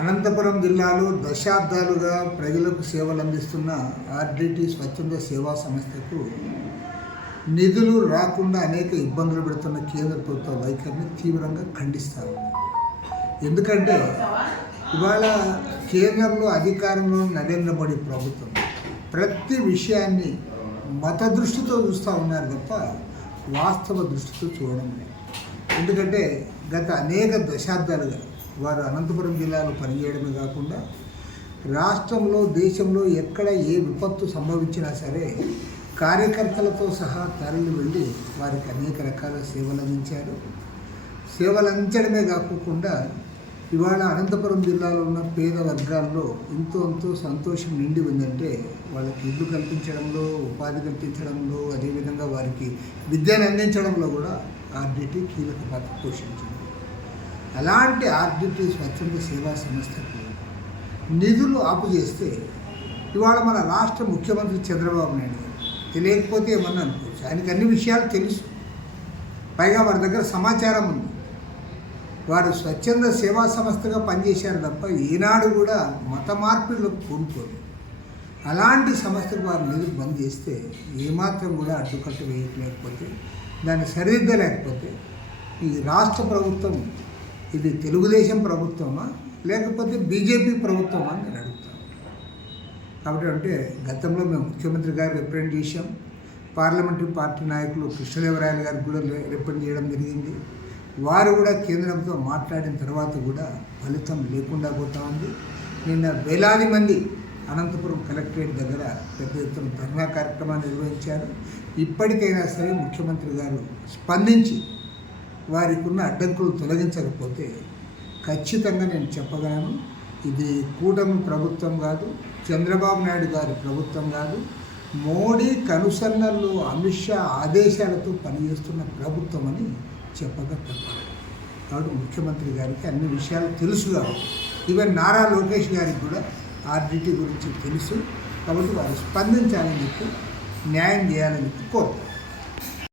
అనంతపురం జిల్లాలో దశాబ్దాలుగా ప్రజలకు సేవలు అందిస్తున్న ఆర్డిటి స్వచ్ఛంద సేవా సంస్థకు నిధులు రాకుండా అనేక ఇబ్బందులు పెడుతున్న కేంద్ర ప్రభుత్వ వైఖరిని తీవ్రంగా ఖండిస్తారు. ఎందుకంటే ఇవాళ కేంద్రంలో అధికారంలో నరేంద్ర మోడీ ప్రభుత్వం ప్రతి విషయాన్ని మత దృష్టితో చూస్తూ ఉన్నారు తప్ప వాస్తవ దృష్టితో చూడడం లేదు. ఎందుకంటే గత అనేక దశాబ్దాలుగా వారు అనంతపురం జిల్లాలో పనిచేయడమే కాకుండా రాష్ట్రంలో దేశంలో ఎక్కడ ఏ విపత్తు సంభవించినా సరే కార్యకర్తలతో సహా తరలి వెళ్ళి వారికి అనేక రకాల సేవలు అందించారు. సేవలు అందించడమే కాకుండా ఇవాళ అనంతపురం జిల్లాలో ఉన్న పేద వర్గాల్లో ఎంతో సంతోషం నిండి ఉందంటే వాళ్ళకి ఇల్లు కల్పించడంలో, ఉపాధి కల్పించడంలో, అదేవిధంగా వారికి విద్యను అందించడంలో కూడా ఆర్డిటి కీలక పాత్ర పోషించింది. అలాంటి ఆర్డిటి స్వచ్ఛంద సేవా సంస్థకు నిధులు ఆపు చేస్తే ఇవాళ మన రాష్ట్ర ముఖ్యమంత్రి చంద్రబాబు నాయుడు గారు తెలియకపోతే ఏమన్నా అనుకోవచ్చు, ఆయనకి అన్ని విషయాలు తెలుసు. పైగా వారి దగ్గర సమాచారం ఉంది. వారు స్వచ్ఛంద సేవా సంస్థగా పనిచేశారు తప్ప ఈనాడు కూడా మత మార్పిడులకు పూనుకోరు. అలాంటి సంస్థకు వారు నిధులు బంద్ చేస్తే ఏమాత్రం కూడా అడ్డుకట్టు వేయలేకపోతే, దాన్ని సరిదిద్దలేకపోతే ఈ రాష్ట్ర ప్రభుత్వం ఇది తెలుగుదేశం ప్రభుత్వమా లేకపోతే బీజేపీ ప్రభుత్వమా అని నేను అడుగుతాను. కాబట్టి అంటే గతంలో మేము ముఖ్యమంత్రి గారు రిప్రజెంట్ చేశాం, పార్లమెంటరీ పార్టీ నాయకులు కృష్ణదేవరాయలు గారికి కూడా రిప్రజెంట్ చేయడం జరిగింది. వారు కూడా కేంద్రంతో మాట్లాడిన తర్వాత కూడా ఫలితం లేకుండా పోతా ఉంది. నిన్న వేలాది మంది అనంతపురం కలెక్టరేట్ దగ్గర పెద్ద ఎత్తున ధర్నా కార్యక్రమాన్ని నిర్వహించారు. ఇప్పటికైనా సరే ముఖ్యమంత్రి గారు స్పందించి వారికి ఉన్న అడ్డంకులు తొలగించకపోతే ఖచ్చితంగా నేను చెప్పగలను, ఇది కూటమి ప్రభుత్వం కాదు, చంద్రబాబు నాయుడు గారి ప్రభుత్వం కాదు, మోడీ కనుసన్నల్లో అమిత్ షా ఆదేశాలతో పనిచేస్తున్న ప్రభుత్వం అని చెప్పగా తప్పాలి. కాబట్టి ముఖ్యమంత్రి గారికి అన్ని విషయాలు తెలుసు కాబట్టి, ఈవెన్ నారా లోకేష్ గారికి కూడా ఆర్డిటి గురించి తెలుసు. కాబట్టి వారు స్పందించాలని చెప్పి న్యాయం చేయాలని చెప్పి కోరుతారు.